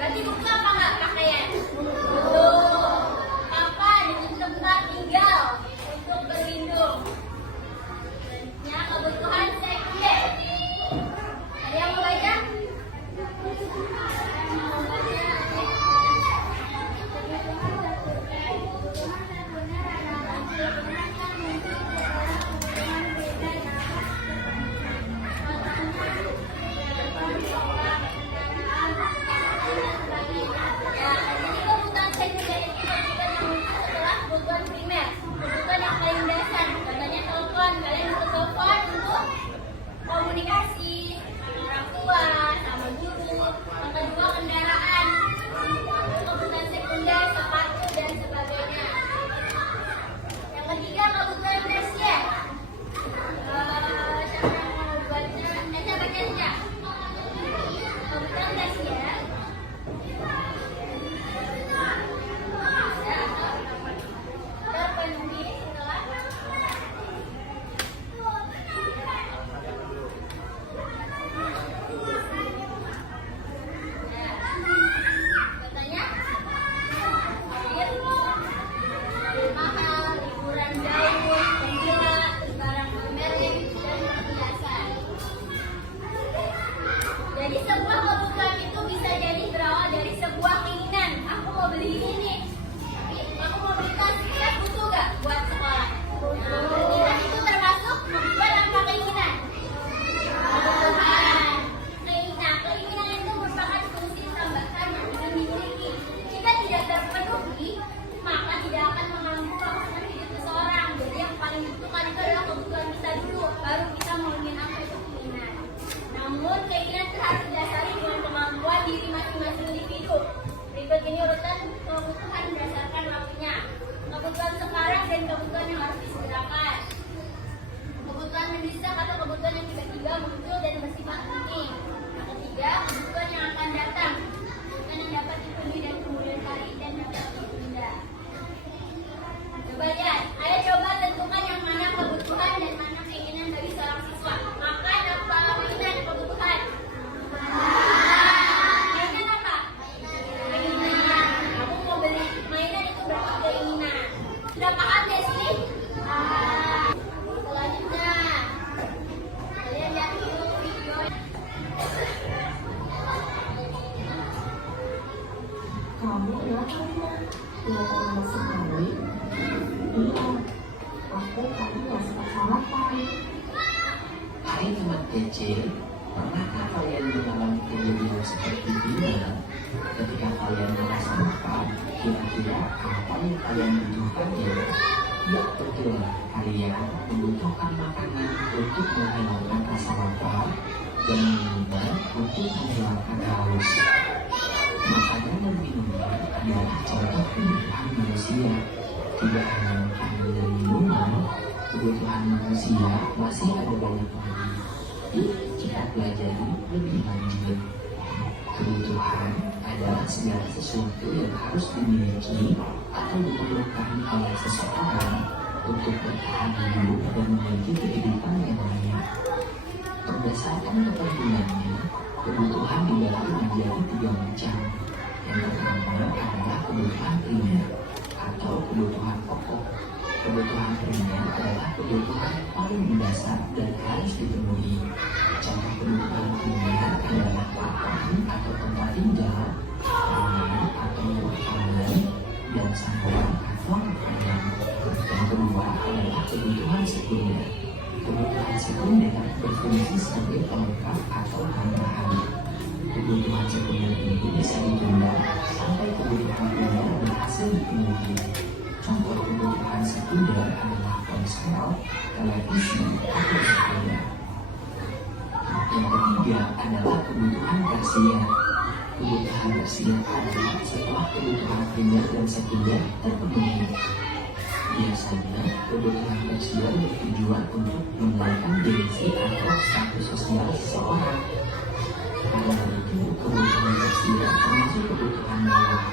Berarti buku apa nggak pakaian? Betul. Papan dengan tempat tinggal untuk berlindung. Ya, kebutuhan sekunder. Ada yang mau baca? Kebutuhan primer, kebutuhan yang paling dasar. Contohnya telepon, kalian butuh telepon untuk komunikasi sama orang tua, sama guru. Yang kedua kendaraan, kebutuhan sekunder, sepatu dan sebagainya. Yang ketiga kebutuhan tersier. Siapa yang mau baca? Saya baca aja. Kebutuhan tersier. Terpenuhi setelah katanya air mahal, liburan jauh, penggila, barang merek dan perhiasan. Jadi sebuah kebutuhan itu bisa jadi berawal dari sebuah keinginan. Aku mau beli ini nih. Aku mau beli tas, saya butuh gak buat sekolah? Keinginan itu termasuk kebutuhan apa keinginan? Kebutuhan. Keinginan itu merupakan fungsi tambahan yang ingin dimiliki. Jika tidak terpenuhi, maka tidak akan mengganggu kelangsungan hidup seseorang. Jadi yang paling dibutuhkan itu adalah kebutuhan kita dulu, baru kita mau ingin apa itu keinginan. Namun keinginan itu harus didasari dengan kemampuan diri masing-masing individu. Berikut ini urutan kebutuhan berdasarkan waktunya. Kebutuhan sekarang dan kebutuhan yang harus disegerakan. Kebutuhan mendesak atau kebutuhan yang tiba-tiba muncul dan bersifat penting. Yang ketiga, kebutuhan yang akan datang. Kebutuhan yang dapat dipenuhi dan kemudian hari dan dapat ditunda. Coba lihat, ayo coba tentukan yang mana kebutuhan dan mana keinginan bagi seorang siswa. Makan apa mainan kebutuhan? Mainan apa? Keinginan. Kamu mau beli mainan itu berarti keinginan. Sudah paham ya sih? Selanjutnya, kalian lihat dulu video. Kamu lahirnya kelihatan sekali. Iya, aku tadi nggak sempat sarapan. Hai teman kecil, pernahkah kalian mengalami kejadian seperti ini? Ketika kalian merasa lapar, kira-kira apa yang kalian butuhkan ya? Ya betul, kalian membutuhkan makanan untuk menghilangkan rasa lapar dan minuman untuk menghilangkan haus. Makanan dan minuman adalah contoh kebutuhan manusia. Tidak hanya makanan dan minuman, kebutuhan manusia masih ada banyak lagi. Yuk kita pelajari lebih lanjut. Kebutuhan adalah segala sesuatu yang harus dimiliki atau diperlukan oleh seseorang untuk bertahan hidup dan memiliki kehidupan yang layak. Berdasarkan kepentingannya, kebutuhan dibagi menjadi 3 macam. Yang pertama adalah kebutuhan primer atau kebutuhan pokok. Kebutuhan primer adalah kebutuhan yang paling mendasar dan harus dipenuhi. Contoh kebutuhan primer adalah pakan atau tempat tinggal, air atau makanan, dan sandang atau pakaian. Yang kedua adalah kebutuhan sekunder. Kebutuhan sekunder berfungsi sebagai pelengkap atau tambahan. Kebutuhan sekunder ini bisa ditunda sampai kebutuhan primer berhasil dipenuhi. Contoh kebutuhan sekunder adalah ponsel, televisi, atau sepeda. Yang ketiga adalah kebutuhan tersier. Kebutuhan tersier adalah setelah kebutuhan primer dan sekunder terpenuhi. Biasanya, kebutuhan tersier bertujuan untuk menaikkan gengsi atau status sosial seseorang. Karena itu, kebutuhan tersier termasuk kebutuhan mewah.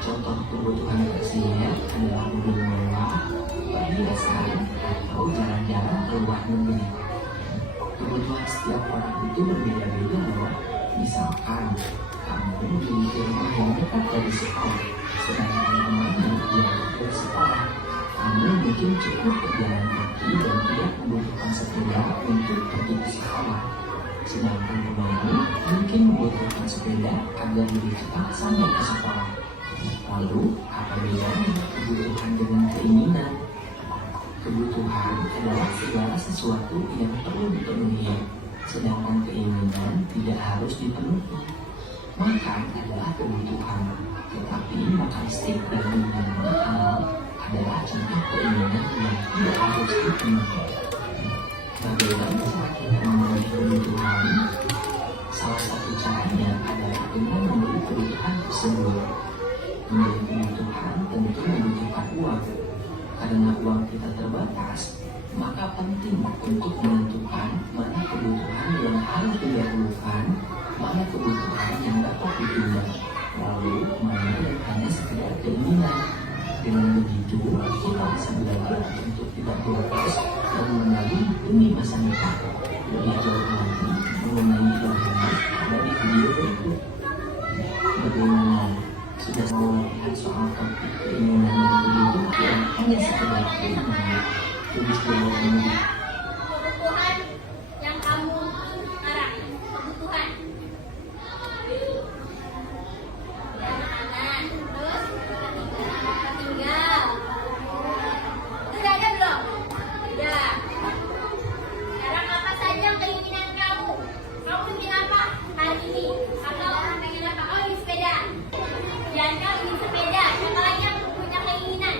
Contoh kebutuhan tersier adalah mobil mewah, perhiasan, atau jalan-jalan ke luar negeri. Kebutuhan setiap orang itu berbeda-beda loh. Misalkan, kamu memiliki rumah yang dekat dari sekolah, sedangkan temanmu yang bersekolah. Kamu mungkin cukup berjalan kaki dan tidak membutuhkan sepeda untuk pergi ke sekolah. Sedangkan temanmu mungkin membutuhkan sepeda agar lebih cepat sampai ke sekolah. Lalu, apa bedanya kebutuhan dengan keinginan? Kebutuhan adalah segala sesuatu yang perlu dipenuhi, sedangkan keinginan tidak harus dipenuhi. Makan adalah kebutuhan, tetapi makan steak dan minuman mahal adalah contoh keinginan yang tidak harus dipenuhi. Bagaimana cara kita memenuhi kebutuhan? Salah satu caranya adalah dengan membeli kebutuhan tersebut. Membeli kebutuhan tentu membutuhkan uang. Karena uang kita terbatas, maka penting untuk menentukan mana kebutuhan yang harus didahulukan, mana kebutuhan yang dapat ditunda, lalu mana yang hanya sekedar keinginan. Dengan begitu, kita bisa belajar untuk tidak boros dan mengenali demi masa depan. Lebih jauh lagi mengenai ilmu dari video berikut. Bagaimana? Sudah mau lihat soal topik keinginan dan kebutuhan hanya sekedar keinginan? Tulis di bawah ini. Kebutuhan yang kamu harap, kebutuhan. Ya, makanan. Terus tinggal. Sudah ada belum? Sudah. Sekarang apa saja keinginan kamu? Kamu ingin apa hari ini? Atau pengen apa? Oh, ingin sepeda. Dan kau ingin sepeda. Siapa lagi yang punya keinginan?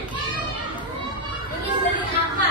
Ingin beli apa?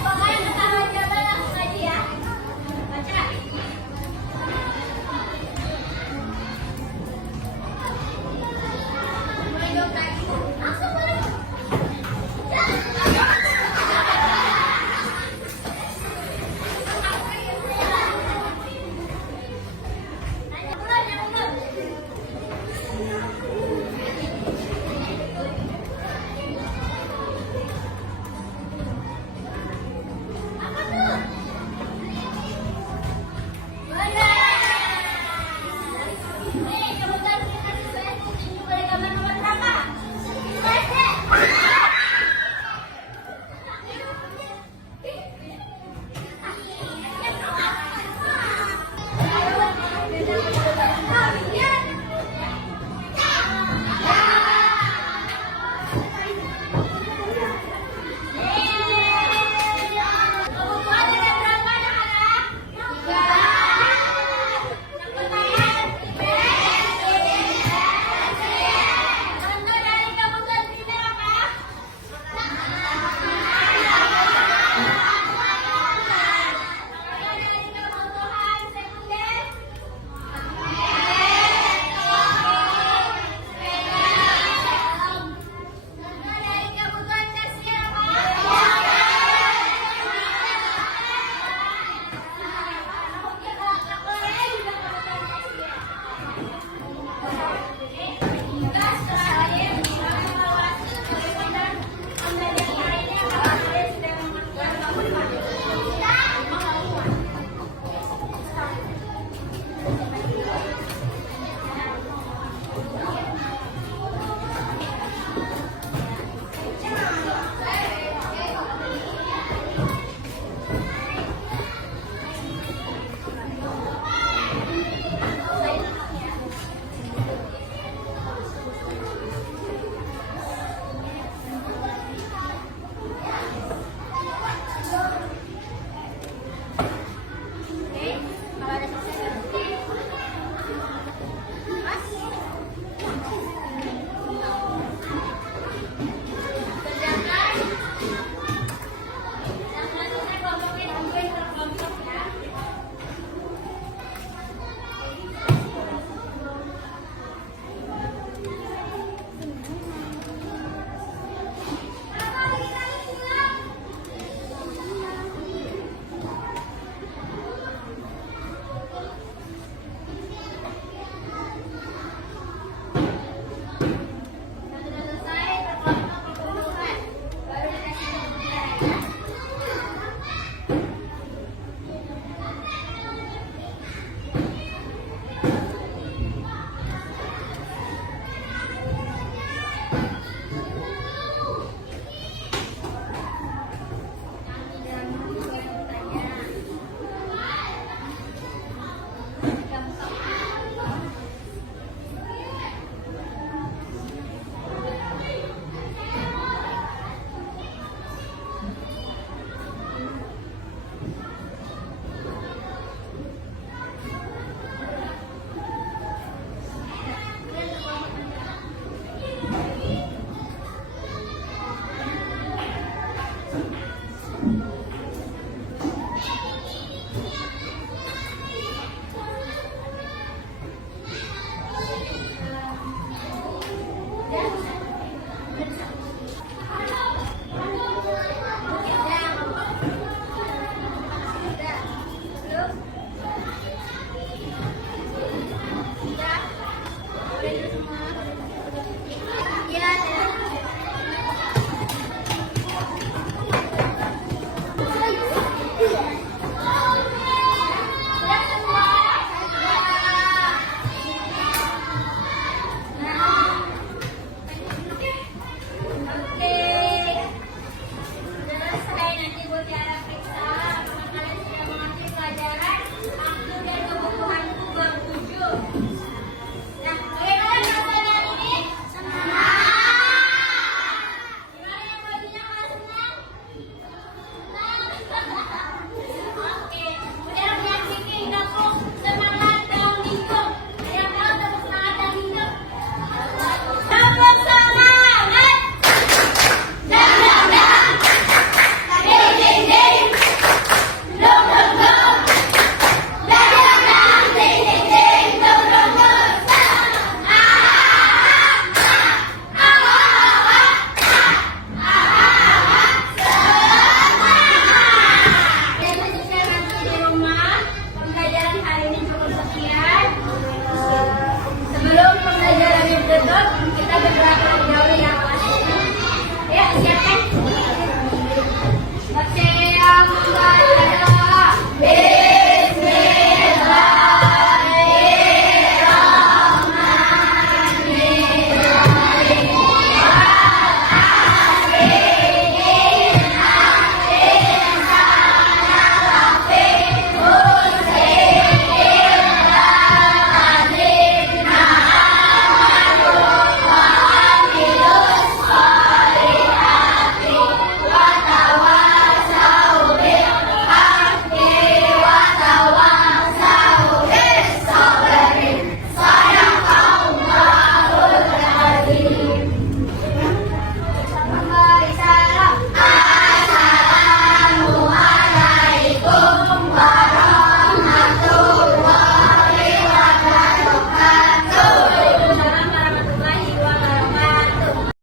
Pokoknya ketahuan jawaban langsung aja ya. Baca. Mulai dong tadi. Langsung mulai.